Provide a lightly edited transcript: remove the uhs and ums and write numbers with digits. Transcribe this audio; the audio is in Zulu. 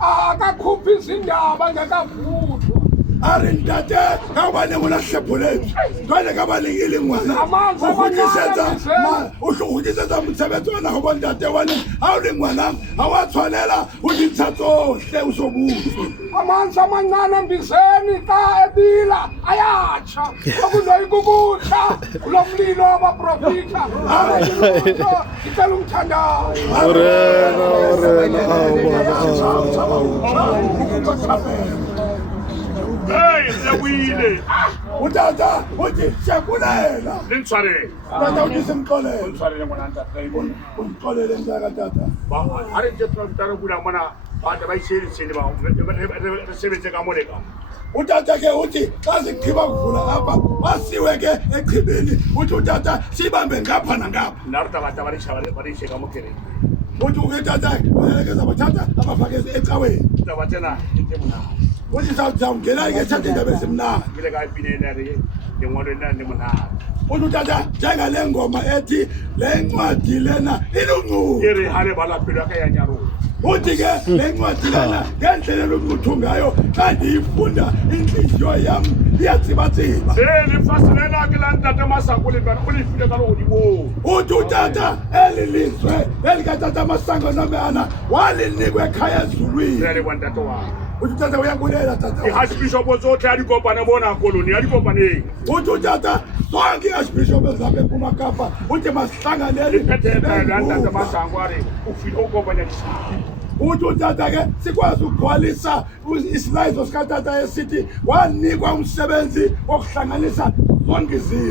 akakhuphi izindaba ngekavuthwa arintate kabane mona hlepoletse jwale ka balengile ngwana o hlokisetsa mosebetsi ona go bontate wane ga o le ngwanang ga wa tshwanela o dintsha tsohle o so butswe amanzi amancane embizeni xa ebila ayatsha okunoyikukutsha kulo mlilo wabaprofitha icela umthandayo Hey, Zawile! utata uthi siyakulela Lintshwarele. tata uthi simxolele Lintshwarele mona ntate. undixolele mntaka tata Ba, a re ntse tla bula mona ba ba isebetse ba re sebetse ka mole ka. utata ke uthi xa sigqiba kuvula apha asiwe ke echibini uthi utata sibambe ngapha nangapha Nna re taba ba di sheka mo kereng. uthi uke tata uyalegeza bathatha abafake ecaweni Taba tsena ke tse mona. uthi sawungena ke thatha indaba ezimnandi Ke le ka ipinela re le ngolo nna le mona. uthi utata njengale ngoma ethi le ncwadi lena iluncubo Ke re ha le bala pelo ka ya nyaro. uthi ke le ncwadi lena ngendlela elunquthu ngayo xa ndiyifunda inhliziyo yam iyatsibatsiba Le fasela ke la ntate Masango le bana o le file ka lo di mo. uthi utata eli lizwe elikatata Masango Nomyana walinikwa ekhaya ezulwini Re le kwa ntate wa. uthi utata uyabulela tata I-Archbishop tsotlhe a di kopane mona koloni a di kopaneng. uthi utata zonke i-archbishop ezapha eMpuma Kapa uthi masihlanganeni Iphethephe la ntate Masango a re o file o kopanya disaka. uthi utata ke sikwazi ukugcwalisa isilayizo sikatata esithi wanikwa umsebenzi wokuhlanganisa zonke izizwe